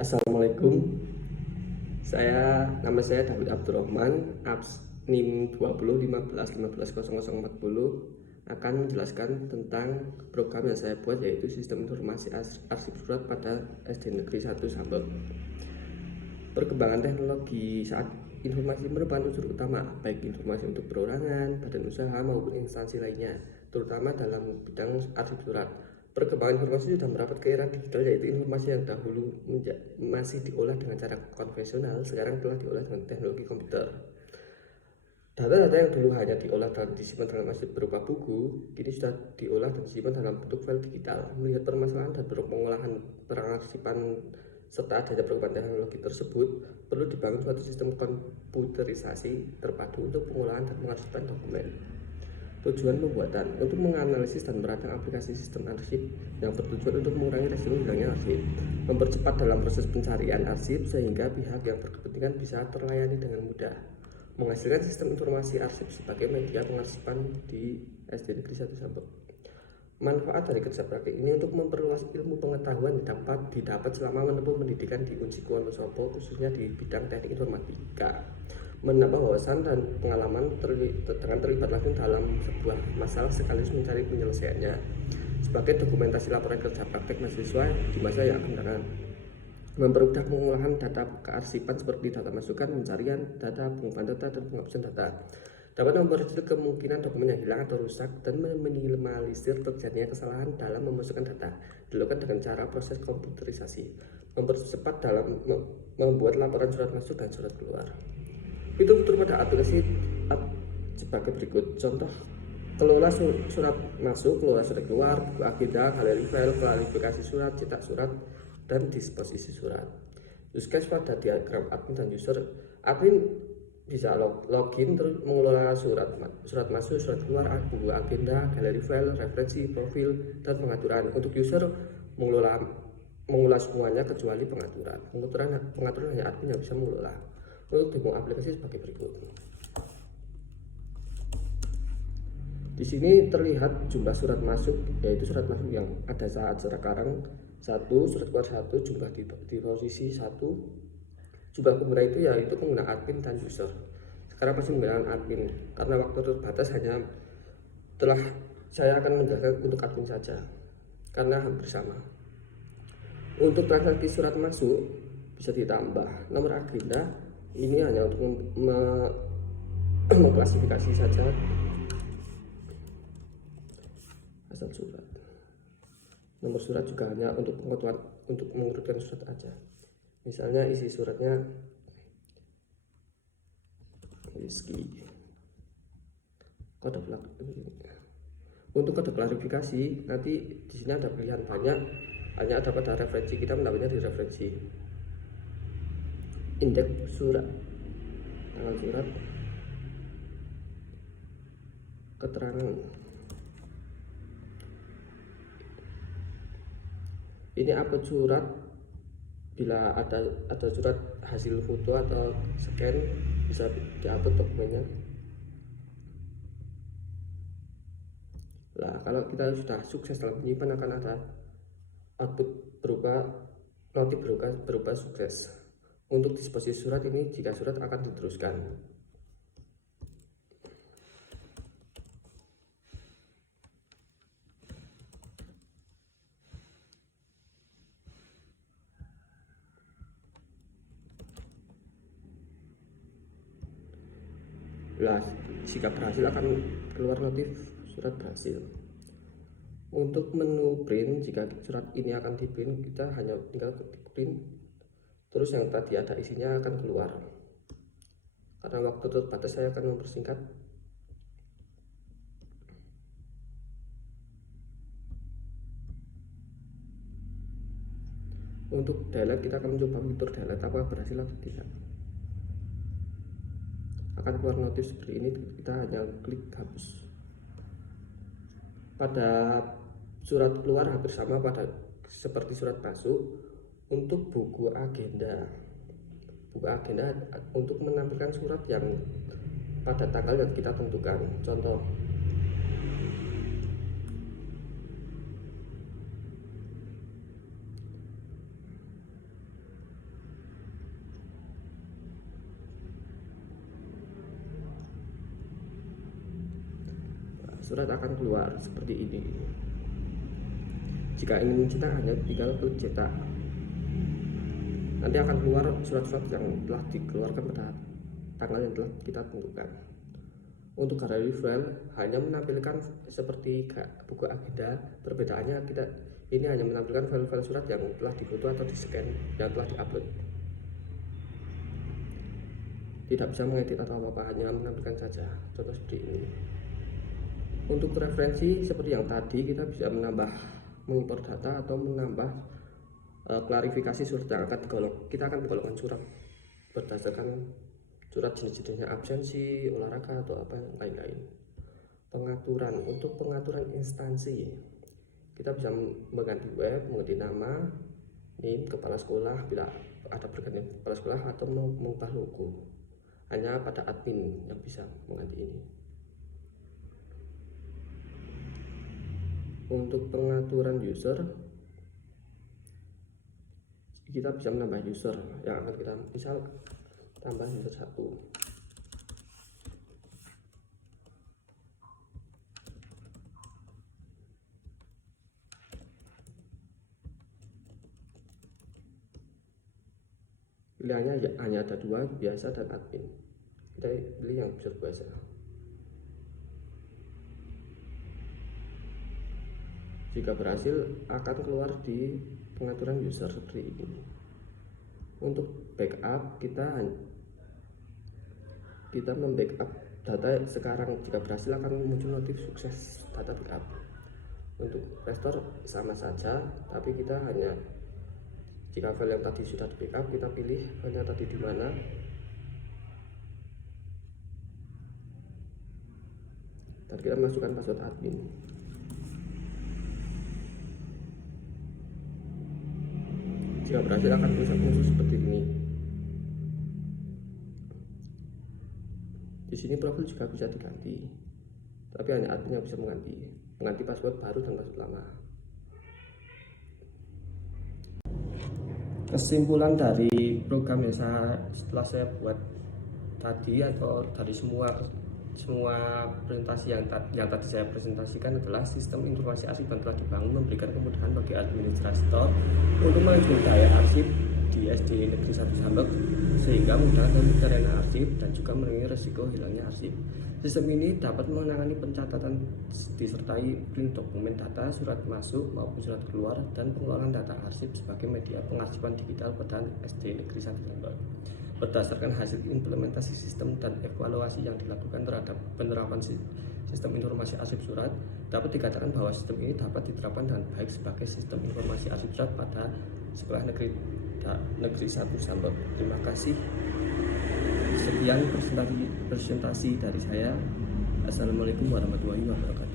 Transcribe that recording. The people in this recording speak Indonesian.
Assalamualaikum. Nama saya David Abdurrahman, NIM 201515150040 akan menjelaskan tentang program yang saya buat, yaitu Sistem Informasi Arsip Surat pada SD Negeri 1 Sambel. Perkembangan teknologi saat informasi merupakan unsur utama, baik informasi untuk perorangan, badan usaha maupun instansi lainnya, terutama dalam bidang arsip surat. Perkembangan informasi sudah merapat ke era digital, yaitu informasi yang dahulu masih diolah dengan cara konvensional sekarang telah diolah dengan teknologi komputer. Data-data yang dulu hanya diolah dan disimpan dalam arsip berupa buku, kini sudah diolah dan disimpan dalam bentuk file digital. Melihat permasalahan dan pengolahan pengarsipan serta adanya perkembangan teknologi tersebut, perlu dibangun suatu sistem komputerisasi terpadu untuk pengolahan dan pengarsipan dokumen. Tujuan pembuatan untuk menganalisis dan merancang aplikasi sistem arsip yang bertujuan untuk mengurangi resiko hilangnya arsip, mempercepat dalam proses pencarian arsip sehingga pihak yang berkepentingan bisa terlayani dengan mudah, menghasilkan sistem informasi arsip sebagai media pengarsipan di SD Negeri 1 Sambel. Manfaat dari kerja praktik ini untuk memperluas ilmu pengetahuan yang dapat didapat selama menempuh pendidikan di Unsiko Wonosobo, khususnya di bidang teknik informatika, menambah wawasan dan pengalaman dengan terlibat langsung dalam sebuah masalah sekaligus mencari penyelesaiannya sebagai dokumentasi laporan kerja praktek mahasiswa di masa yang akan datang. Mempermudah pengolahan data kearsipan seperti data masukan, pencarian data, pengumpulan data, dan penghapusan data. Dapat memperkecil kemungkinan dokumen yang hilang atau rusak dan meminimalisir terjadinya kesalahan dalam memasukkan data, dilakukan dengan cara proses komputerisasi, mempercepat dalam membuat laporan surat masuk dan surat keluar. Itu fitur pada aplikasi sebagai berikut. Contoh: kelola surat masuk, kelola surat keluar, buku agenda, galeri file, klarifikasi surat, cetak surat, dan disposisi surat. Use case pada diagram admin dan user. Admin bisa login terus mengelola surat masuk, surat keluar, buku agenda, galeri file, referensi, profil, dan pengaturan. Untuk user mengelola semuanya kecuali pengaturan. Pengaturan hanya admin yang bisa mengelola. Untuk demo aplikasi sebagai berikut. Di sini terlihat jumlah surat masuk, yaitu surat masuk yang ada saat sekarang 1, surat keluar 1, jumlah di posisi 1. Jumlah pengguna itu yaitu pengguna admin dan user. Sekarang masih menggunakan admin karena waktu terbatas, saya akan menjelaskan untuk admin saja karena hampir sama. Untuk transaksi surat masuk bisa ditambah nomor agenda. Ini hanya untuk mengklasifikasi saja asal surat. Nomor surat juga hanya untuk mengurutkan surat aja. Misalnya isi suratnya Rizky. Untuk kode klarifikasi nanti di sini ada pilihan banyak, hanya ada pada referensi, kita mendapatnya di referensi. Indeks surat, tanggal surat, keterangan. Ini upload surat, bila ada surat hasil foto atau scan bisa diupload dokumennya. Nah, kalau kita sudah sukses dalam menyimpan, akan ada output berupa notif berupa sukses. Untuk disposisi surat ini jika surat akan diteruskan. Nah, jika berhasil akan keluar notif surat berhasil. Untuk menu print, jika surat ini akan di print, kita hanya tinggal ketik print, terus yang tadi ada isinya akan keluar. Karena waktu terbatas, saya akan mempersingkat. Untuk delete, kita akan mencoba fitur delete, apakah berhasil atau tidak. Akan keluar notif seperti ini, kita hanya klik hapus. Pada surat keluar hampir sama seperti surat masuk. Untuk buku agenda untuk menampilkan surat yang pada tanggal yang kita tentukan. Contoh: surat akan keluar seperti ini. Jika ingin mencetak hanya tinggal klik cetak. Nanti akan keluar surat-surat yang telah dikeluarkan pada tanggal yang telah kita tentukan. Untuk gallery file hanya menampilkan seperti buku agenda, perbedaannya ini hanya menampilkan file-file surat yang telah difoto atau di-scan yang telah diupload. Tidak bisa mengedit atau apa-apa, hanya menampilkan saja. Contoh seperti ini. Untuk referensi seperti yang tadi, kita bisa mengimpor data atau menambah klarifikasi surat yang akan kita akan menggolongkan surat berdasarkan surat jenis-jenisnya, absensi, olahraga atau apa lain-lain. Pengaturan, untuk pengaturan instansi kita bisa mengganti web, mengganti nama, NIM, kepala sekolah bila ada pergantian kepala sekolah, atau mengubah logo. Hanya pada admin yang bisa mengganti ini. Untuk pengaturan user, kita bisa menambah user yang akan kita misal tambah user 1. Pilihannya hanya ada 2, biasa dan admin. Kita pilih yang user biasa. Jika berhasil akan keluar di pengaturan user seperti ini. Untuk backup kita membackup data sekarang. Jika berhasil akan muncul notif sukses data backup. Untuk restore sama saja, tapi kita hanya jika file yang tadi sudah di backup, kita pilih filenya tadi di mana. Dan kita masukkan password admin. Jika berhasil akan muncul seperti ini. Di sini profil juga bisa diganti, tapi hanya admin yang bisa mengganti password baru dan password lama. Kesimpulan dari program yang setelah saya buat tadi, atau dari semua presentasi yang tadi saya presentasikan, adalah sistem informasi arsip yang telah dibangun memberikan kemudahan bagi administrator untuk manajemen daya arsip di SD Negeri 1 Sambek, sehingga mudah dalam pencarian arsip dan juga mengurangi resiko hilangnya arsip. Sistem ini dapat menangani pencatatan disertai print dokumen data, surat masuk maupun surat keluar, dan pengelolaan data arsip sebagai media pengarsipan digital pada SD Negeri 1 Sambek. Berdasarkan hasil implementasi sistem dan evaluasi yang dilakukan terhadap penerapan sistem informasi arsip surat, dapat dikatakan bahwa sistem ini dapat diterapkan dengan baik sebagai sistem informasi arsip surat pada Sekolah Negeri 1 Sambek. Terima kasih. Sekian presentasi dari saya. Assalamualaikum warahmatullahi wabarakatuh.